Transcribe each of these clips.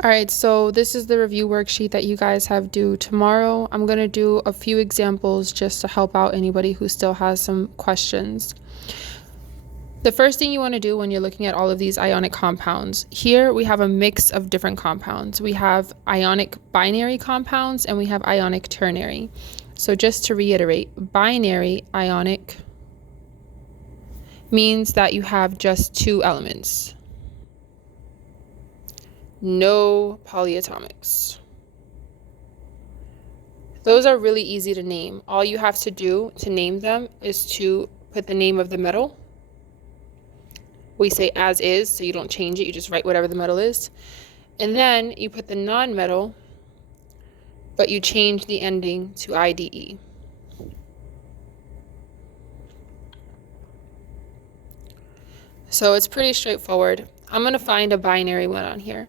All right, so this is the review worksheet that you guys have due tomorrow. I'm going to do a few examples just to help out anybody who still has some questions. The first thing you want to do when you're looking at all of these ionic compounds, here we have a mix of different compounds. We have ionic binary compounds and we have ionic ternary. So just to reiterate, binary ionic means that you have just two elements. No polyatomics. Those are really easy to name. All you have to do to name them is to put the name of the metal. We say as is, so you don't change it, you just write whatever the metal is. And then you put the non-metal, but you change the ending to IDE. So it's pretty straightforward. I'm going to find a binary one on here.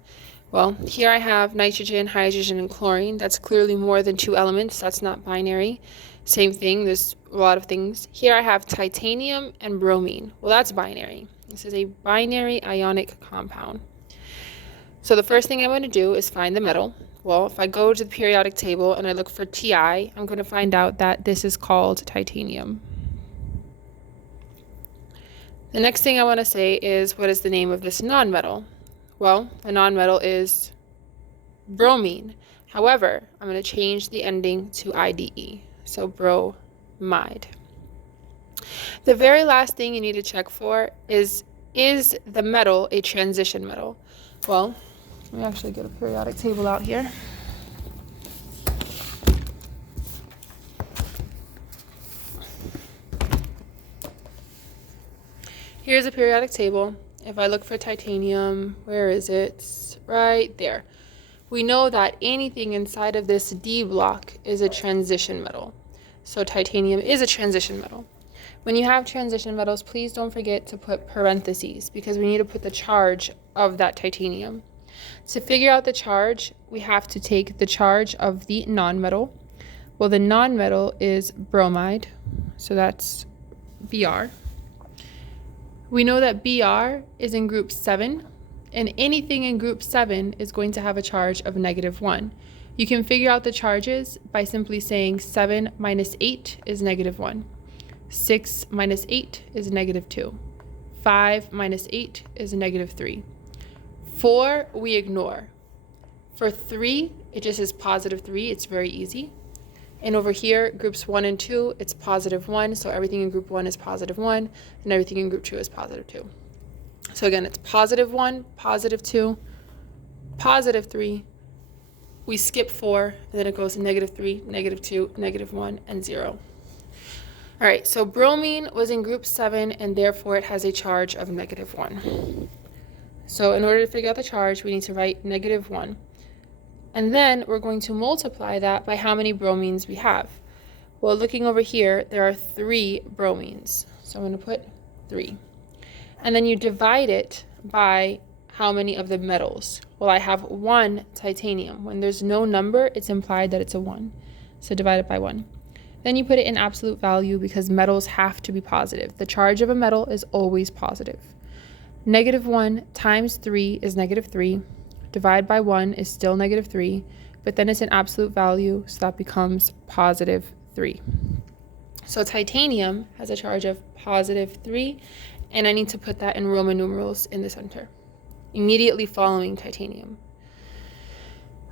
Well, here I have nitrogen, hydrogen, and chlorine. That's clearly more than two elements. That's not binary. Same thing, there's a lot of things. Here I have titanium and bromine. Well, that's binary. This is a binary ionic compound. So the first thing I'm going to do is find the metal. Well, if I go to the periodic table and I look for Ti, I'm going to find out that this is called titanium. The next thing I want to say is, what is the name of this nonmetal? Well, the nonmetal is bromine. However, I'm going to change the ending to IDE, so bromide. The very last thing you need to check for is the metal a transition metal? Well, let me actually get a periodic table out here. Here's a periodic table. If I look for titanium, where is it? Right there. We know that anything inside of this D block is a transition metal. So titanium is a transition metal. When you have transition metals, please don't forget to put parentheses because we need to put the charge of that titanium. To figure out the charge, we have to take the charge of the nonmetal. Well, the nonmetal is bromide, so that's Br. We know that Br is in group 7, and anything in group 7 is going to have a charge of -1. You can figure out the charges by simply saying 7 minus 8 is -1. 6 minus 8 is -2. 5 minus 8 is -3. 4 we ignore. For 3, it just is +3. It's very easy. And over here, groups 1 and 2, it's +1. So everything in group 1 is +1, and everything in group 2 is +2. So again, it's +1, +2, +3. We skip 4, and then it goes to -3, -2, -1, and 0. All right, so bromine was in group 7, and therefore it has a charge of -1. So in order to figure out the charge, we need to write -1. And then we're going to multiply that by how many bromines we have. Well, looking over here, there are 3 bromines. So I'm going to put 3. And then you divide it by how many of the metals. Well, I have 1 titanium. When there's no number, it's implied that it's a 1. So divide it by 1. Then you put it in absolute value because metals have to be positive. The charge of a metal is always positive. -1 times 3 is -3. Divide by 1 is still -3, but then it's an absolute value, so that becomes +3. So titanium has a charge of +3, and I need to put that in Roman numerals in the center, immediately following titanium.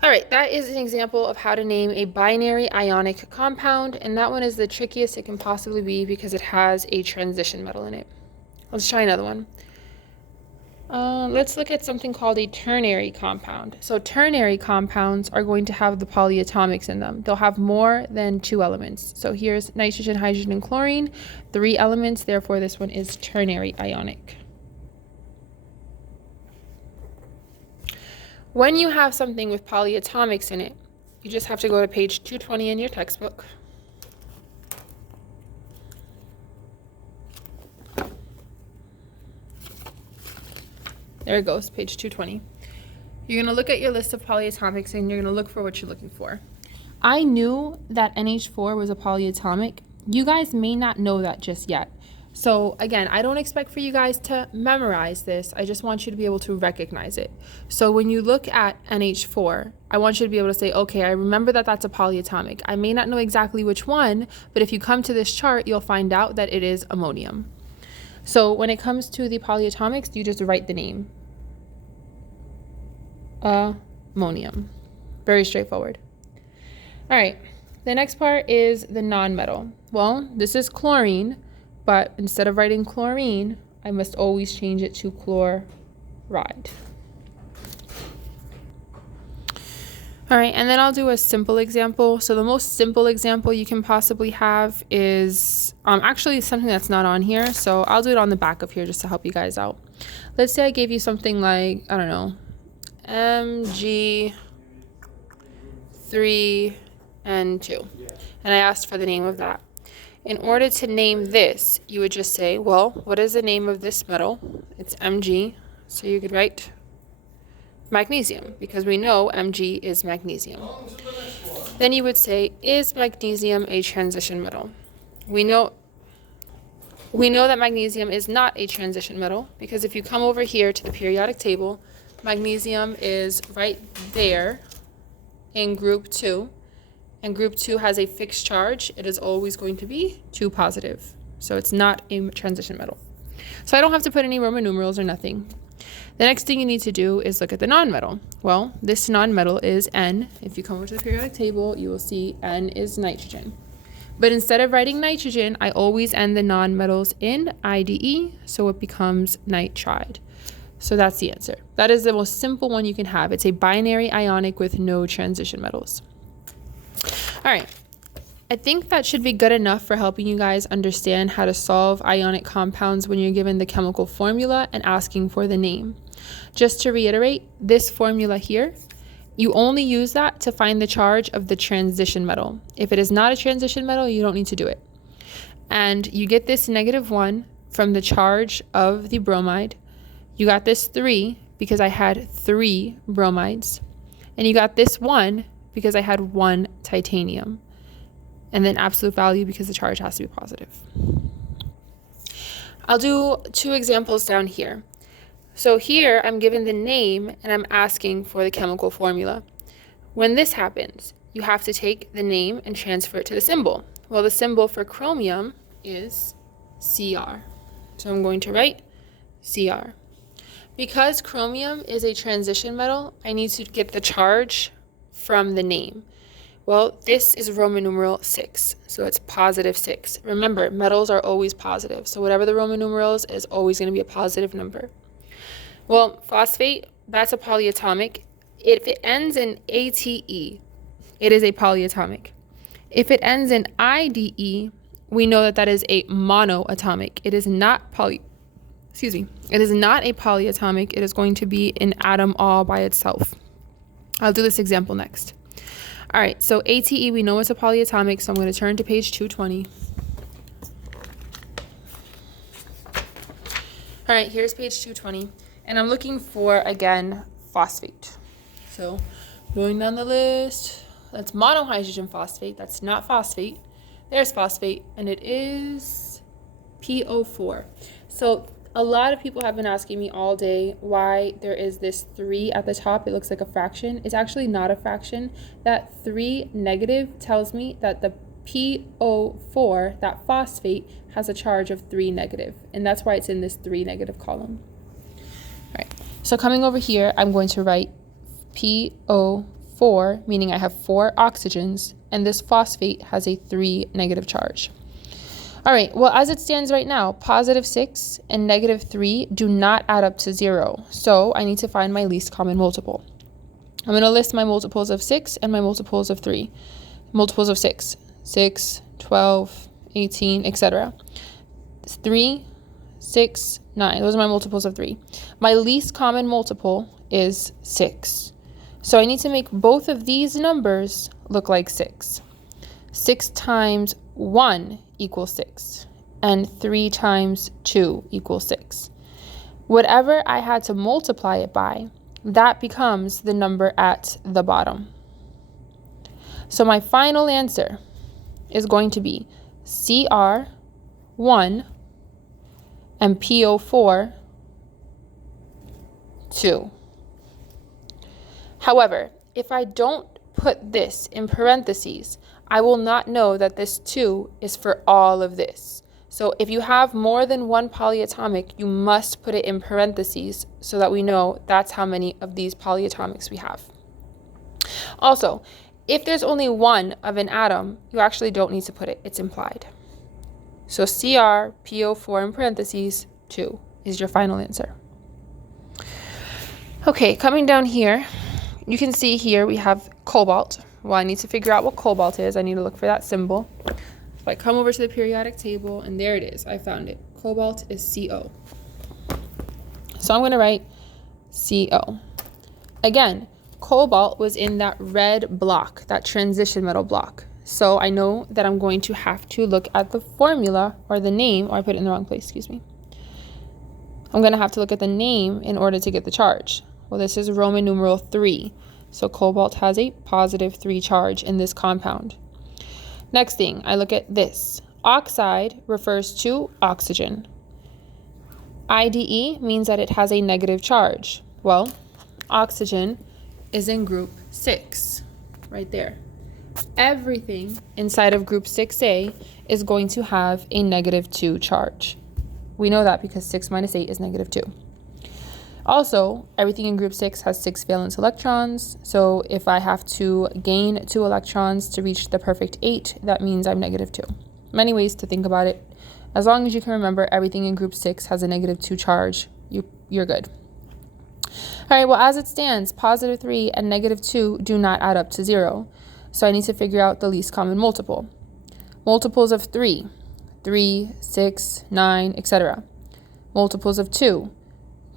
All right, that is an example of how to name a binary ionic compound, and that one is the trickiest it can possibly be because it has a transition metal in it. Let's try another one. Let's look at something called a ternary compound. So ternary compounds are going to have the polyatomics in them. They'll have more than 2 elements. So here's nitrogen, hydrogen, and chlorine, 3 elements. Therefore, this one is ternary ionic. When you have something with polyatomics in it, you just have to go to page 220 in your textbook. There it goes, page 220. You're going to look at your list of polyatomics and you're going to look for what you're looking for. I knew that NH4 was a polyatomic. You guys may not know that just yet. So again, I don't expect for you guys to memorize this. I just want you to be able to recognize it. So when you look at NH4, I want you to be able to say, okay, I remember that that's a polyatomic. I may not know exactly which one, but if you come to this chart, you'll find out that it is ammonium. So when it comes to the polyatomics, you just write the name. Ammonium. Very straightforward. All right, the next part is the nonmetal. Well, this is chlorine, but instead of writing chlorine, I must always change it to chloride. All right, and then I'll do a simple example. So the most simple example you can possibly have is actually something that's not on here. So I'll do it on the back of here just to help you guys out. Let's say I gave you something like, I don't know, Mg3 and 2, and I asked for the name of that. In order to name this, you would just say, well, what is the name of this metal? It's Mg, so you could write magnesium, because we know Mg is magnesium. Then you would say, is magnesium a transition metal? We know that magnesium is not a transition metal, because if you come over here to the periodic table, magnesium is right there in group 2. And group 2 has a fixed charge. It is always going to be 2 positive. So it's not a transition metal. So I don't have to put any Roman numerals or nothing. The next thing you need to do is look at the nonmetal. Well, this nonmetal is N. If you come over to the periodic table, you will see N is nitrogen. But instead of writing nitrogen, I always end the nonmetals in IDE, so it becomes nitride. So that's the answer. That is the most simple one you can have. It's a binary ionic with no transition metals. All right, I think that should be good enough for helping you guys understand how to solve ionic compounds when you're given the chemical formula and asking for the name. Just to reiterate, this formula here, you only use that to find the charge of the transition metal. If it is not a transition metal, you don't need to do it. And you get this -1 from the charge of the bromide. You got this 3 because I had 3 bromides. And you got this 1 because I had 1 titanium, and then absolute value because the charge has to be positive. I'll do 2 examples down here. So here I'm given the name and I'm asking for the chemical formula. When this happens, you have to take the name and transfer it to the symbol. Well, the symbol for chromium is Cr. So I'm going to write Cr. Because chromium is a transition metal, I need to get the charge from the name. Well, this is Roman numeral 6, so it's +6. Remember, metals are always positive, so whatever the Roman numeral is always going to be a positive number. Well, phosphate, that's a polyatomic. If it ends in ATE, it is a polyatomic. If it ends in IDE, we know that that is a monoatomic. It is not it is not a polyatomic. It is going to be an atom all by itself. I'll do this example next. All right, so ATE, we know it's a polyatomic, so I'm going to turn to page 220. All right, here's page 220, and I'm looking for, again, phosphate. So going down the list, that's monohydrogen phosphate. That's not phosphate. There's phosphate, and it is PO4. So a lot of people have been asking me all day why there is this 3 at the top. It looks like a fraction. It's actually not a fraction. That 3 negative tells me that the PO4, that phosphate, has a charge of 3 negative, and that's why it's in this 3 negative column. All right, so coming over here, I'm going to write PO4, meaning I have 4 oxygens, and this phosphate has a 3 negative charge. All right, well, as it stands right now, +6 and -3 do not add up to 0. So I need to find my least common multiple. I'm going to list my multiples of 6 and my multiples of 3. Multiples of 6, 6, 12, 18, etc. 3, 6, 9. Those are my multiples of 3. My least common multiple is 6. So I need to make both of these numbers look like 6. 6 times 1 equals 6, and 3 times 2 equals 6. Whatever I had to multiply it by, that becomes the number at the bottom. So my final answer is going to be CR1 and PO4, 2. However, if I don't put this in parentheses, I will not know that this 2 is for all of this. So if you have more than one polyatomic, you must put it in parentheses so that we know that's how many of these polyatomics we have. Also, if there's only one of an atom, you actually don't need to put it. It's implied. So CrPO4 in parentheses, 2 is your final answer. Okay, coming down here, you can see here we have cobalt. Well, I need to figure out what cobalt is. I need to look for that symbol. If I come over to the periodic table, and there it is, I found it. Cobalt is CO. So I'm going to write CO. Again, cobalt was in that red block, that transition metal block. So I know that I'm going to have to look at the formula or the name, or I put it in the wrong place, excuse me. I'm going to have to look at the name in order to get the charge. Well, this is Roman numeral 3. So cobalt has a positive 3 charge in this compound. Next thing, I look at this. Oxide refers to oxygen. IDE means that it has a negative charge. Well, oxygen is in group 6, right there. Everything inside of group 6A is going to have a negative 2 charge. We know that because 6 minus 8 is negative 2. Also, everything in group 6 has 6 valence electrons, so if I have to gain 2 electrons to reach the perfect 8, that means I'm negative 2. Many ways to think about it. As long as you can remember everything in group 6 has a negative 2 charge, you're good. All right, well, as it stands, positive 3 and negative 2 do not add up to 0, so I need to figure out the least common multiple. Multiples of 3, 3, 6, 9, etc. Multiples of 2,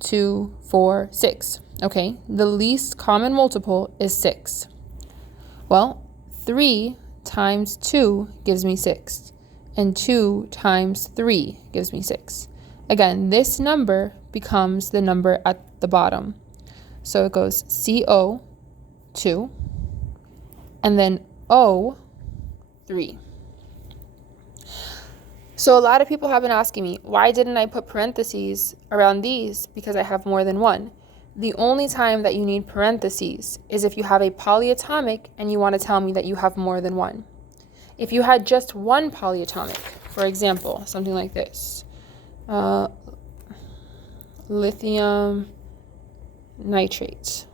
2, 4, 6. Okay, the least common multiple is 6. Well, 3 times 2 gives me 6, and 2 times 3 gives me 6. Again, this number becomes the number at the bottom. So it goes CO, 2, and then O, 3. So a lot of people have been asking me, why didn't I put parentheses around these? Because I have more than one. The only time that you need parentheses is if you have a polyatomic and you want to tell me that you have more than one. If you had just one polyatomic, for example, something like this, lithium nitrate.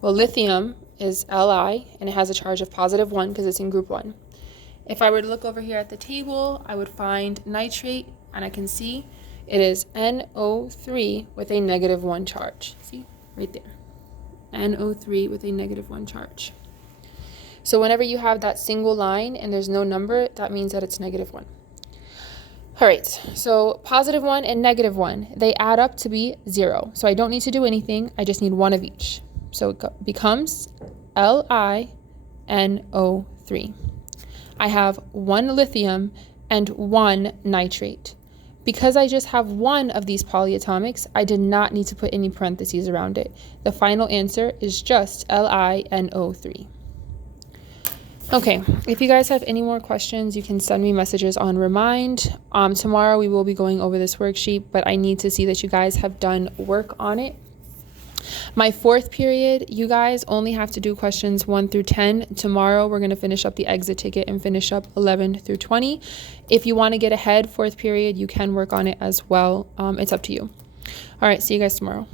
Well, lithium is Li, and it has a charge of positive 1 because it's in group 1. If I were to look over here at the table, I would find nitrate, and I can see it is NO3 with a negative 1 charge. See, right there. NO3 with a negative 1 charge. So whenever you have that single line and there's no number, that means that it's negative 1. All right, so positive 1 and negative 1, they add up to be 0. So I don't need to do anything. I just need one of each. So it becomes LiNO3. I have 1 lithium and 1 nitrate. Because I just have one of these polyatomics, I did not need to put any parentheses around it. The final answer is just LiNO3. Okay, if you guys have any more questions, you can send me messages on Remind. Tomorrow we will be going over this worksheet, but I need to see that you guys have done work on it. My 4th period, you guys only have to do questions 1 through 10. Tomorrow, we're going to finish up the exit ticket and finish up 11 through 20. If you want to get ahead 4th period, you can work on it as well. It's up to you. All right, see you guys tomorrow.